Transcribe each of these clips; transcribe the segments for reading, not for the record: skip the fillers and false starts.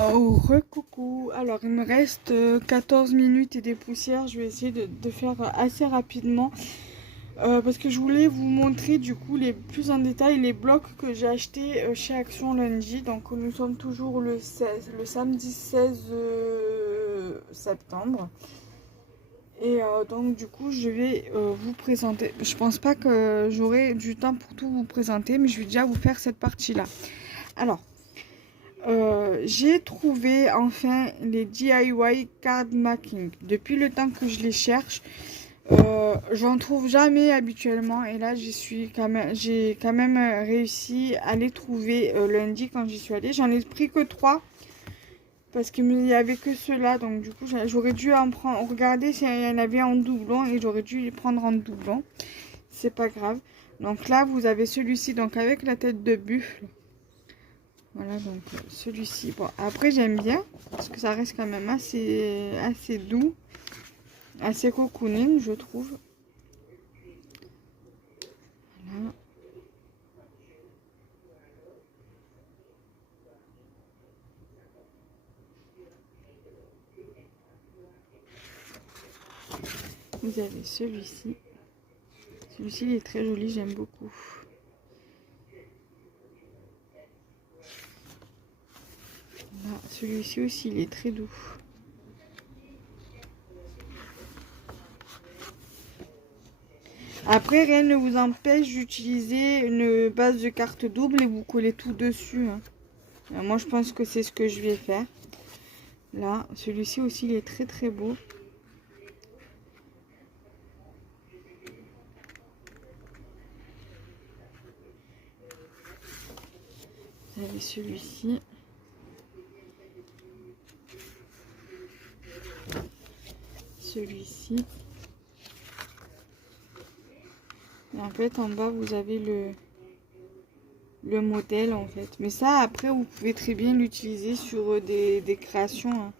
Oh, coucou. Alors, il me reste 14 minutes et des poussières. Je vais essayer de faire assez rapidement. Parce que je voulais vous montrer du coup plus en détail les blocs que j'ai achetés chez Action lundi. Donc, nous sommes toujours le samedi 16 septembre. Et donc, du coup, je vais vous présenter. Je pense pas que j'aurai du temps pour tout vous présenter, mais je vais déjà vous faire cette partie-là. Alors, j'ai trouvé enfin les DIY card making. Depuis le temps que je les cherche, j'en trouve jamais habituellement. Et là, j'ai quand même réussi à les trouver lundi quand j'y suis allée. J'en ai pris que 3 parce qu'il n'y avait que ceux-là. Donc du coup, j'aurais dû en prendre, regarder s'il y en avait en doublon et j'aurais dû les prendre en doublon. C'est pas grave. Donc là, vous avez celui-ci donc avec la tête de buffle. Voilà, donc celui-ci. Bon, après, j'aime bien parce que ça reste quand même assez doux, assez cocooning, je trouve. Voilà. Vous avez celui-ci. Celui-ci, il est très joli, j'aime beaucoup. Là, celui-ci aussi, il est très doux. Après, rien ne vous empêche d'utiliser une base de carte double et vous collez tout dessus. Hein. Moi, je pense que c'est ce que je vais faire. Là, celui-ci aussi, il est très très beau. Vous avez celui-ci. Celui-ci. Et en fait, en bas, vous avez le modèle, en fait. Mais ça, après, vous pouvez très bien l'utiliser sur des créations. Hein.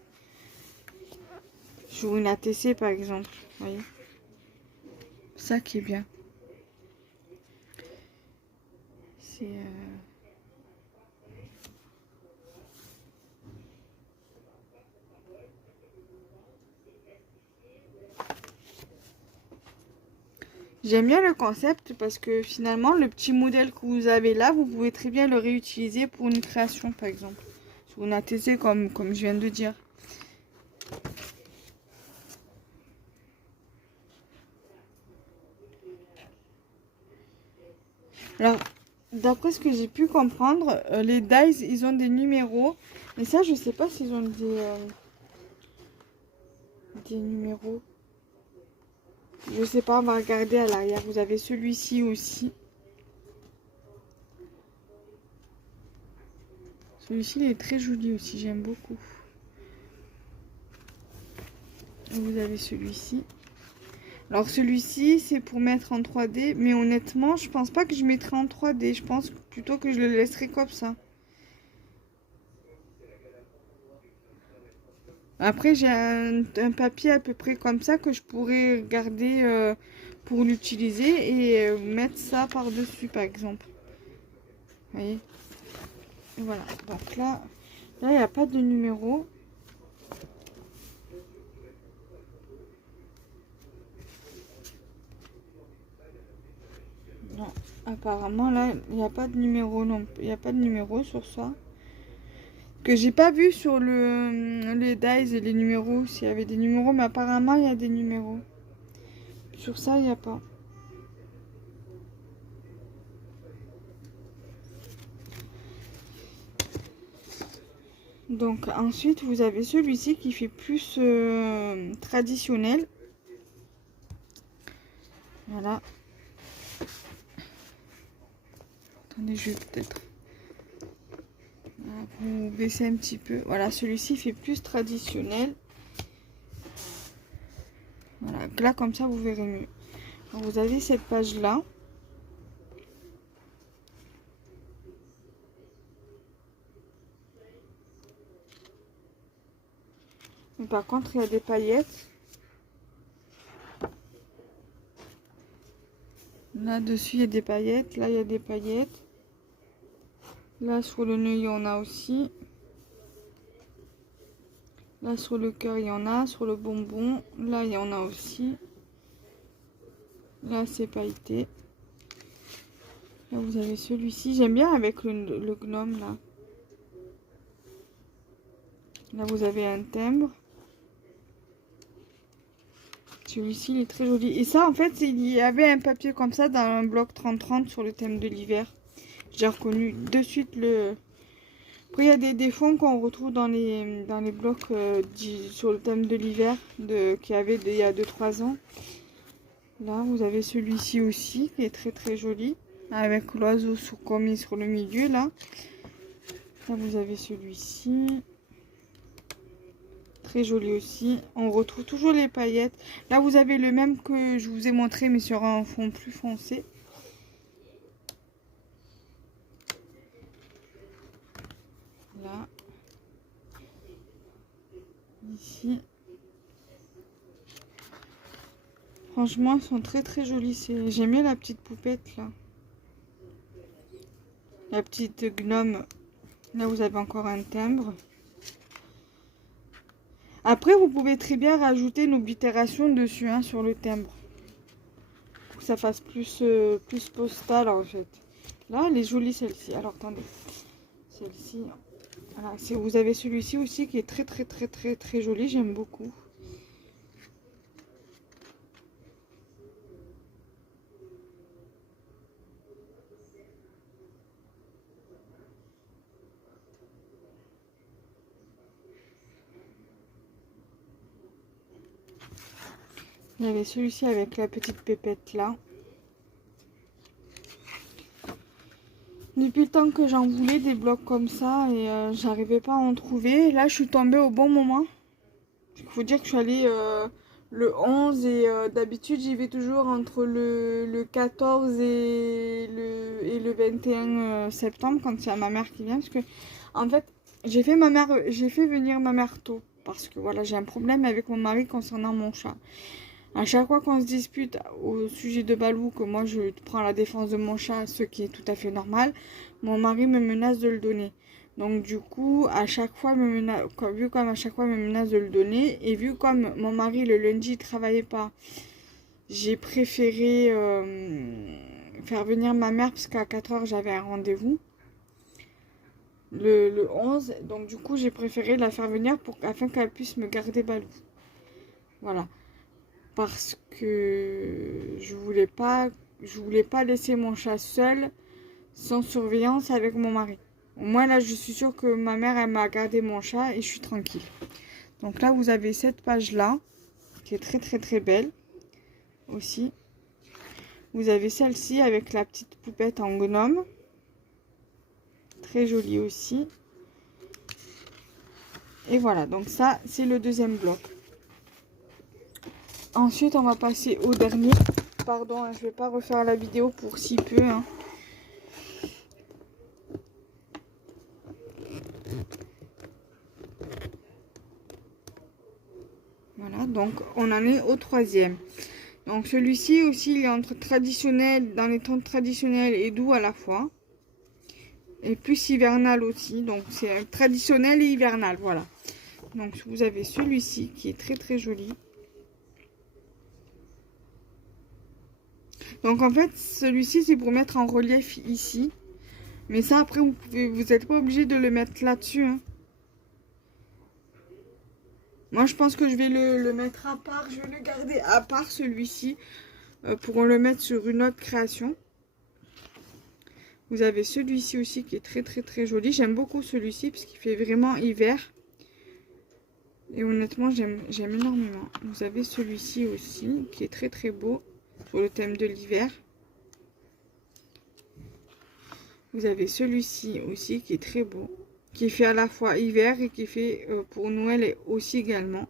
Sur une ATC, par exemple. Vous voyez. Ça qui est bien. C'est... J'aime bien le concept parce que finalement, le petit modèle que vous avez là, vous pouvez très bien le réutiliser pour une création, par exemple. Sur une ATC, comme je viens de dire. Alors, d'après ce que j'ai pu comprendre, les dies, ils ont des numéros. Mais ça, je sais pas s'ils ont des numéros. Je sais pas, on va regarder à l'arrière. Vous avez celui-ci aussi. Celui-ci, il est très joli aussi, j'aime beaucoup. Et vous avez celui-ci. Alors celui-ci, c'est pour mettre en 3D. Mais honnêtement, je pense pas que je mettrai en 3D. Je pense plutôt que je le laisserai comme ça. Après, j'ai un papier à peu près comme ça que je pourrais garder pour l'utiliser et mettre ça par-dessus, par exemple. Vous voyez? Et voilà. Donc là, il n'y a pas de numéro. Non, apparemment, là, il n'y a pas de numéro. Non, il n'y a pas de numéro sur ça. Que j'ai pas vu sur les dies et les numéros, s'il y avait des numéros, mais apparemment, il y a des numéros. Sur ça, il n'y a pas. Donc ensuite vous avez celui-ci qui fait plus traditionnel. Voilà. Attendez, je vais peut-être vous baisser un petit peu. Voilà, celui-ci fait plus traditionnel. Voilà, là comme ça vous verrez mieux. Alors, vous avez cette page là. Mais par contre il y a des paillettes. Là-dessus, il y a des paillettes. Là, il y a des paillettes. Là, sur le nœud, il y en a aussi. Là, sur le cœur, il y en a. Sur le bonbon, là, il y en a aussi. Là, c'est pailleté. Là, vous avez celui-ci. J'aime bien avec le gnome, là. Là, vous avez un timbre. Celui-ci, il est très joli. Et ça, en fait, il y avait un papier comme ça dans un bloc 30-30 sur le thème de l'hiver. J'ai reconnu de suite le... Après, il y a des fonds qu'on retrouve dans les blocs sur le thème de l'hiver qu'il y avait il y a 2-3 ans. Là, vous avez celui-ci aussi, qui est très très joli. Avec l'oiseau commis sur le milieu, là. Là, vous avez celui-ci. Très joli aussi. On retrouve toujours les paillettes. Là, vous avez le même que je vous ai montré, mais sur un fond plus foncé. Là. Ici. Franchement, ils sont très très jolis. J'aime bien la petite poupette, là. La petite gnome. Là, vous avez encore un timbre. Après, vous pouvez très bien rajouter une oblitération dessus, hein, sur le timbre. Pour que ça fasse plus postal, en fait. Là, elle est jolie, celle-ci. Alors, attendez. Celle-ci. Voilà, vous avez celui-ci aussi qui est très, très, très, très, très joli. J'aime beaucoup. Il y avait celui-ci avec la petite pépette là. Depuis le temps que j'en voulais des blocs comme ça et j'arrivais pas à en trouver. Là, je suis tombée au bon moment. Il faut dire que je suis allée le 11 et d'habitude, j'y vais toujours entre le 14 et le 21 septembre quand il y a ma mère qui vient. Parce que, en fait, j'ai fait venir ma mère tôt. Parce que voilà, j'ai un problème avec mon mari concernant mon chat. À chaque fois qu'on se dispute au sujet de Balou, que moi je prends la défense de mon chat, ce qui est tout à fait normal, mon mari me menace de le donner. Donc du coup, à chaque fois, vu comme à chaque fois me menace de le donner, et vu comme mon mari le lundi ne travaillait pas, j'ai préféré faire venir ma mère parce qu'à 4 h j'avais un rendez-vous. Le 11, donc du coup j'ai préféré la faire venir afin qu'elle puisse me garder Balou. Voilà. Parce que je voulais pas laisser mon chat seul, sans surveillance avec mon mari. Au moins là, je suis sûre que ma mère, elle m'a gardé mon chat et je suis tranquille. Donc là, vous avez cette page-là, qui est très très très belle aussi. Vous avez celle-ci avec la petite poupette en gnome. Très jolie aussi. Et voilà, donc ça, c'est le deuxième bloc. Ensuite, on va passer au dernier. Pardon, hein, je vais pas refaire la vidéo pour si peu. Hein. Voilà, donc on en est au troisième. Donc celui-ci aussi, il est entre traditionnel, dans les tons traditionnels et doux à la fois. Et plus hivernal aussi. Donc c'est traditionnel et hivernal, voilà. Donc vous avez celui-ci qui est très très joli. Donc en fait, celui-ci, c'est pour mettre en relief ici. Mais ça, après, vous n'êtes pas obligé de le mettre là-dessus. Hein. Moi, je pense que je vais le mettre à part. Je vais le garder à part, celui-ci, pour le mettre sur une autre création. Vous avez celui-ci aussi qui est très, très, très joli. J'aime beaucoup celui-ci parce qu'il fait vraiment hiver. Et honnêtement, j'aime énormément. Vous avez celui-ci aussi qui est très, très beau. Pour le thème de l'hiver. Vous avez celui-ci aussi qui est très beau. Qui est fait à la fois hiver et qui est fait pour Noël aussi également.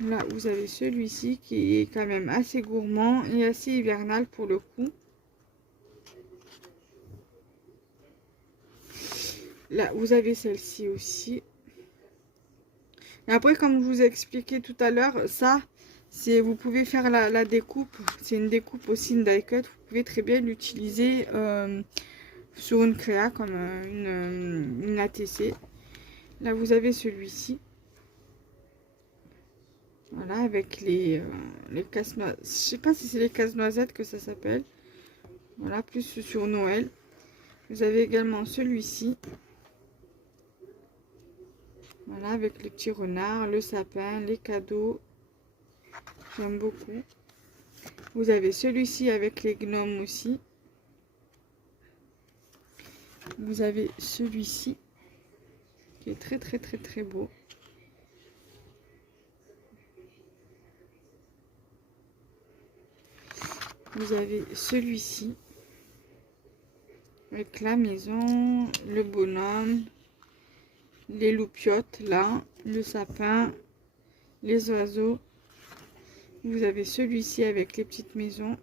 Là, vous avez celui-ci qui est quand même assez gourmand et assez hivernal pour le coup. Là, vous avez celle-ci aussi. Et après, comme je vous ai expliqué tout à l'heure, ça... vous pouvez faire la découpe, c'est une découpe aussi, une die cut, vous pouvez très bien l'utiliser sur une créa comme une ATC. Là, vous avez celui-ci. Voilà, avec les casse-noisettes. Je sais pas si c'est les casse-noisettes que ça s'appelle. Voilà, plus sur Noël. Vous avez également celui-ci. Voilà, avec les petits renards, le sapin, les cadeaux. J'aime beaucoup. Vous avez celui-ci avec les gnomes aussi. Vous avez celui-ci qui est très très très très beau. Vous avez celui-ci avec la maison, le bonhomme, les loupiottes là, le sapin, les oiseaux. Vous avez celui-ci avec les petites maisons,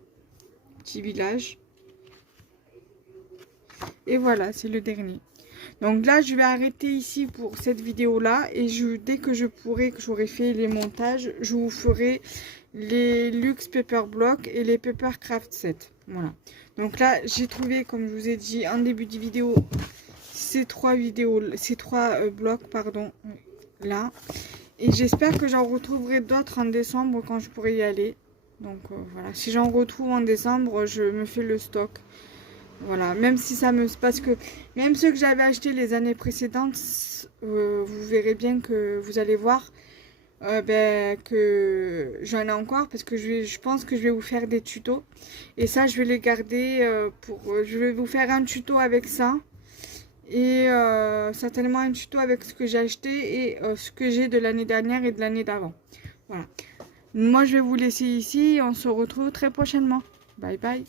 petit village. Et voilà, c'est le dernier. Donc là, je vais arrêter ici pour cette vidéo-là. Et dès que je pourrai, que j'aurai fait les montages, je vous ferai les Luxe Paper Block et les Paper Craft Set. Voilà. Donc là, j'ai trouvé, comme je vous ai dit en début de vidéo, ces trois blocs, pardon, là. Et j'espère que j'en retrouverai d'autres en décembre quand je pourrai y aller. Donc voilà, si j'en retrouve en décembre, je me fais le stock. Voilà, même si ça me... Parce que même ceux que j'avais achetés les années précédentes, vous verrez bien que vous allez voir que j'en ai encore. Parce que je pense que je vais vous faire des tutos. Et ça, je vais les garder pour... je vais vous faire un tuto avec ça. Et certainement un tuto avec ce que j'ai acheté et ce que j'ai de l'année dernière et de l'année d'avant. Voilà. Moi, je vais vous laisser ici. On se retrouve très prochainement. Bye bye.